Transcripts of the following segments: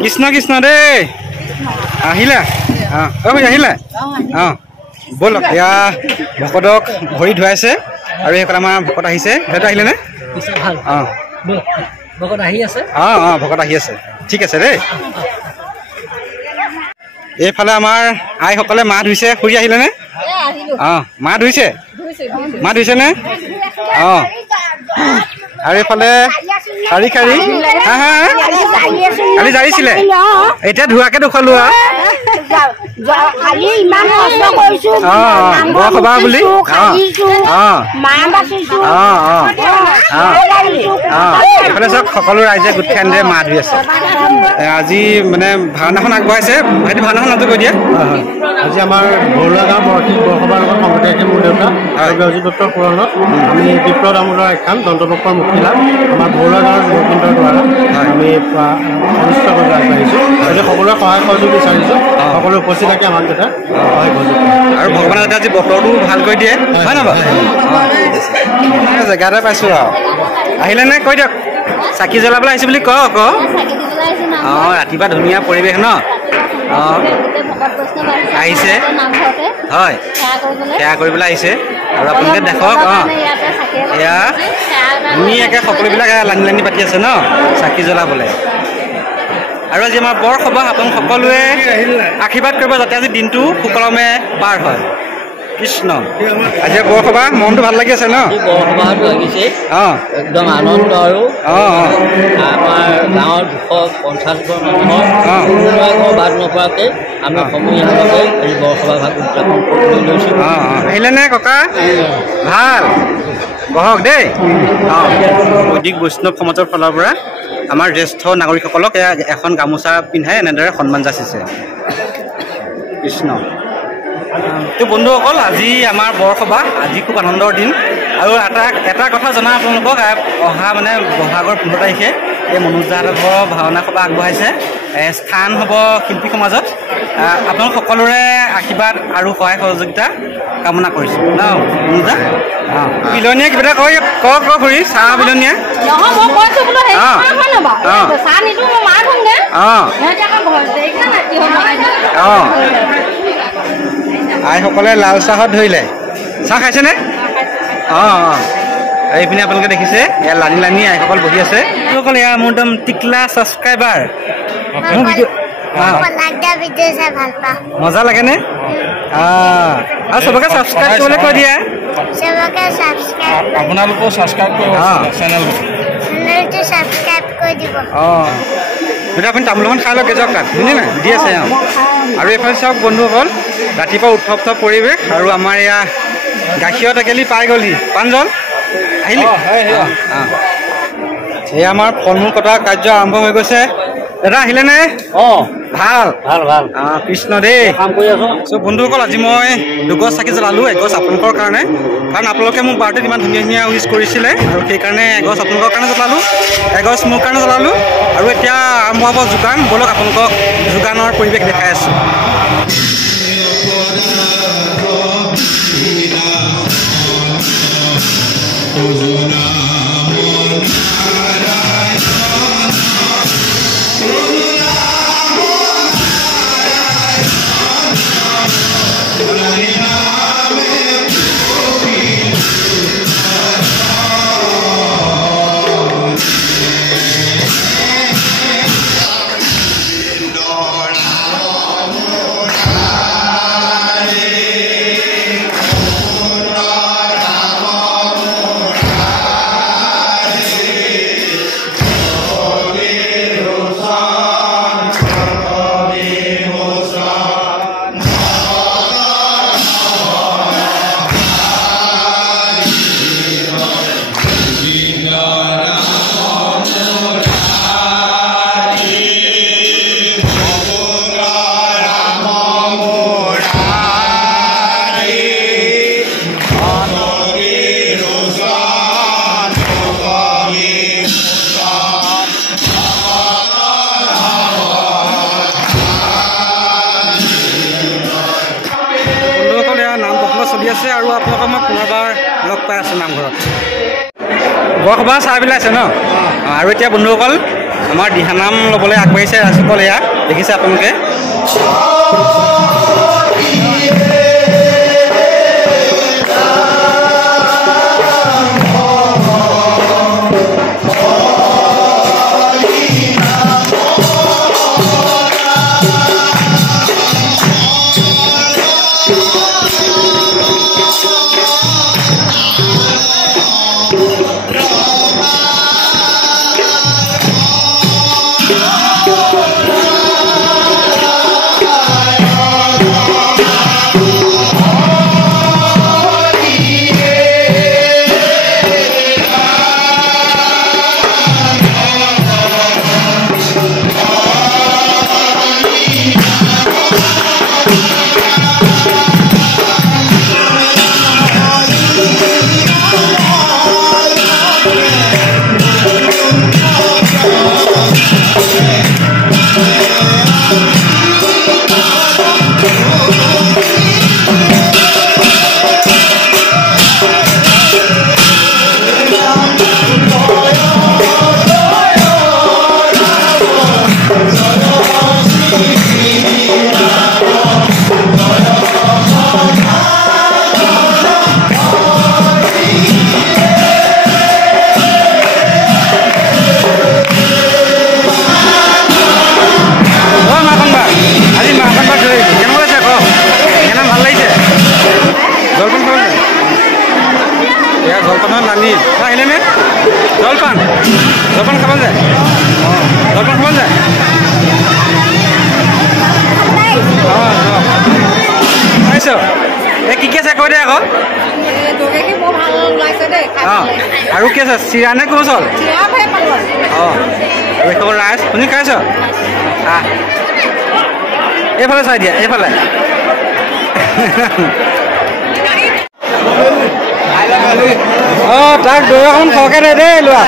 কৃষ্ণ কৃষ্ণ দে আহিলা আহিলা ব'ল এয়া ভকতক ভৰি ধুৱাইছে আৰু সেইখন আমাৰ ভকত আহিছে সেইটো আহিলে নে ভকত আহি আছে ভকত আহি আছে ঠিক আছে দেই এইফালে আমাৰ আইসকলে মাহ ধুইছে খুৰী আহিলে নে মাহ ধুইছে নে আৰু এইফালে শাৰী শাৰী কালি জাৰিছিলে এতিয়া ধোৱাকে দেখুৱালো বৰসভা বুলি এইফালে চাওক সকলো ৰাইজে গোট খাই এনেদৰে মাহ ধুই আছে আজি মানে ভাওনাখন আগবঢ়াইছে ভাইটি ভাওনাখন নামটো কৈ দিয়া আজি আমাৰ বৰুৱা গাঁও বৰসভাৰ লগত সংগতি আছে মোৰ দেউতা আৰু বেজী দত্তৰ পুৰণত আমি বিপ্লৱ দামোদৰ এখন দন্তপক্ষৰ মুখিলা আমাৰ বৰুৱা গাঁৱৰ যুৱকেন্দ্ৰৰ দ্বাৰা আমি অনুষ্ঠিত কৰিব আগবাঢ়িছোঁ গতিকে সকলোৰে সহায় সহযোগ বিচাৰিছোঁ সকলো উপস্থিত থাকি আমাক যাতে সহায় সহযোগ আৰু ভগৱানে যাতে আজি বতৰটো ভাল কৰি দিয়ে হয় নহয় জেগা এটা পাইছোঁ আৰু আহিলে নে কৈ দিয়ক চাকি জ্বলাবলৈ আহিছোঁ বুলি কওঁ আকৌ ৰাতিপুৱা ধুনীয়া পৰিৱেশ ন আহিছে হয় সেৱা কৰিবলৈ আহিছে আৰু আপোনালোকে দেখক এয়া ধুনীয়াকৈ সকলোবিলাক লানি লানি পাতি আছে ন চাকি জ্বলাবলৈ আৰু আজি আমাৰ বৰসভা আপোনালোক সকলোৱে আশীৰ্বাদ কৰিব যাতে আজি দিনটো সুকলমে পাৰ হয় কৃষ্ণ আজি বৰসভা মনটো ভাল লাগি আছে ন বৰসভাটো লাগিছে একদম আনন্দ আৰু আমাৰ গাঁৱৰ 250 মানুহৰ বাদ নপৰাকৈ আমি সমূহীয়াভাৱে এই বৰসভা ভাগ উদযাপন কৰিবলৈ লৈছোঁ আহিলে নে ককা ভাল বহক দেই বৈদিক বৈষ্ণৱ সমাজৰ ফালৰ পৰা আমাৰ জ্যেষ্ঠ নাগৰিকসকলক এখন গামোচা পিন্ধাই এনেদৰে সন্মান যাচিছে কৃষ্ণ তো বন্ধুসকল আজি আমাৰ বৰসভা আজি খুব আনন্দৰ দিন আৰু এটা কথা জনা আপোনালোকক অহা মানে বহাগৰ 15 তাৰিখে এই মনোজ দাহঁতৰ ঘৰৰ ভাওনা সভা আগবঢ়াইছে স্থান হ'ব শিল্পী সমাজত আপোনালোক সকলোৰে আশীৰ্বাদ আৰু সহায় সহযোগিতা কামনা কৰিছোঁ ন মনোজ দা বিলনীয়া কিবা এটা কওক খুৰী চাহ বিলনীয়া আইসকলে লাল চাহত ধৰিলে চাহ খাইছেনে এইপিনে আপোনালোকে দেখিছে ইয়াৰ লানি লানি আইসকল বহি আছে সকল এয়া মোৰ একদম টিকলা ছাবস্ক্ৰাইবাৰ মজা লাগেনে আৰু চবকে ছাবস্ক্ৰাইব কৰিবলৈ কৈ দিয়া আপোনালোকেও ছাবস্ক্ৰাইব কৰিব চেনেলটো এতিয়া আপুনি তামোলখন খাই লওক গেজক তাত শুনি নাই দি আছে আৰু এইফালে চাওক বন্ধুসকল ৰাতিপুৱা উৎসৱ পৰিৱেশ আৰু আমাৰ এয়া গাখীৰৰ টেকেলি পাই গ'লহি প্ৰাঞ্জল আহিলি এয়া আমাৰ ফল মূল কটা কাৰ্য আৰম্ভ হৈ গৈছে দাদা আহিলে নে ভাল কৃষ্ণ দেই চ' বন্ধুসকল আজি মই 2 গছ চাকি জ্বলালোঁ 1 গছ আপোনালোকৰ কাৰণে কাৰণ আপোনালোকে মোক বাৰ্থডেত ইমান ধুনীয়া ধুনীয়া উইচ কৰিছিলে আৰু সেইকাৰণে 1 গছ আপোনালোকৰ কাৰণে জ্বলালোঁ 1 গছ মোৰ কাৰণে জ্বলালোঁ আৰু এতিয়া আৰম্ভ হ'ব যোগান ব'লক আপোনালোকক যোগানৰ পৰিৱেশ দেখাই আছোঁ আছে আৰু আপোনালোকক মই পুনৰবাৰ লগ পাই আছোঁ নামঘৰত বৰসভা চাহ বিলাইছে ন আৰু এতিয়া বন্ধুসকল আমাৰ দিহানাম ল'বলৈ আগবাঢ়িছে ৰাইজসকল। এয়া দেখিছে আপোনালোকে। জলপানৰ নানি আহিলেনে? জলপান জলপান খাব যায়। অঁ জলপান খাব যায়। অঁ পাইছ এই কি কি আছে কৈ দে আকৌ। অঁ আৰু কি আছে? চিৰা নে কোচ হ'ল? অঁ এইখবৰ ৰাইজ শুনি খাইছ? এইফালে চাই দিয়া, এইফালে। অঁ তাক দৈ অকণ সৰহকৈ দে দেই লোৱা।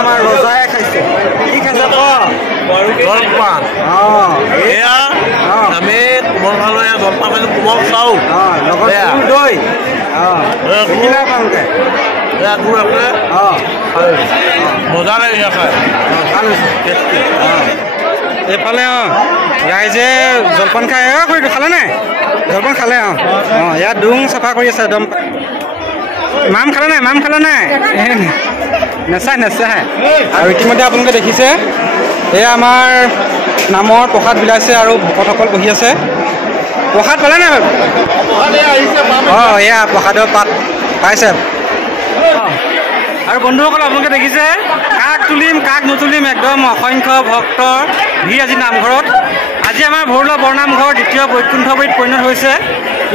আমাৰ ৰজাই খাইছে। কি খাইছে জলপান? অঁ এয়া আমি কোমল ভালো জলপান খাইছোঁ। কোমল চাউল লগত দৈ। অঁ কিনা আপোনালোকে তোৰ আছে। অঁ মজা লাগে খাই। ভাল হৈছে। অঁ এইফালে অঁ ৰাইজে জলপান খাই কৰি খালে নাই? জলপান খালে। অঁ অঁ ইয়াত ডুং চাফা কৰি আছে একদম। মাম খালে নাই? মাম খালে নাই? নেচাই নেচাই। আৰু ইতিমধ্যে আপোনালোকে দেখিছে এয়া আমাৰ নামৰ প্ৰসাদ বিলাইছে আৰু ভকতসকল বহি আছে। প্ৰসাদ পালে নাই? অঁ এয়া প্ৰসাদৰ পাত পাইছে। আৰু বন্ধুসকল আপোনালোকে দেখিছে কাক তুলিম কাক নুতুলিম একদম অসংখ্য ভক্তৰ ভিৰ আজি নামঘৰত। আজি আমাৰ ভৰুৱা বৰনামঘৰ দ্বিতীয় বৈকুণ্ঠপুৰীত পৰিণত হৈছে।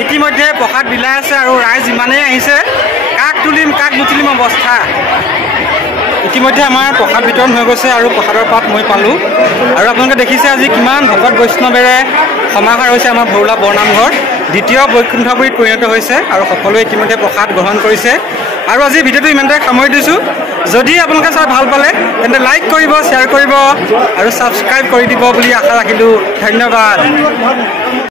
ইতিমধ্যে প্ৰসাদ বিলাই আছে আৰু ৰাইজ ইমানেই আহিছে কাক তুলিম কাক নুতুলিম অৱস্থা। ইতিমধ্যে আমাৰ প্ৰসাদ বিতৰণ হৈ গৈছে আৰু প্ৰসাদৰ পাত মই পালোঁ। আৰু আপোনালোকে দেখিছে আজি কিমান ভকত বৈষ্ণৱেৰে সমাহাৰ হৈছে আমাৰ ভৰুৱা বৰনামঘৰ দ্বিতীয় বৈকুণ্ঠপুৰীত পৰিণত হৈছে আৰু সকলোৱে ইতিমধ্যে প্ৰসাদ গ্ৰহণ কৰিছে। আৰু আজি ভিডিঅ'টো ইমানতে সামৰি দিছোঁ। যদি আপোনালোকে চাই ভাল পালে তেন্তে লাইক কৰিব, শ্বেয়াৰ কৰিব আৰু ছাবস্ক্ৰাইব কৰি দিব বুলি আশা ৰাখিলোঁ। ধন্যবাদ।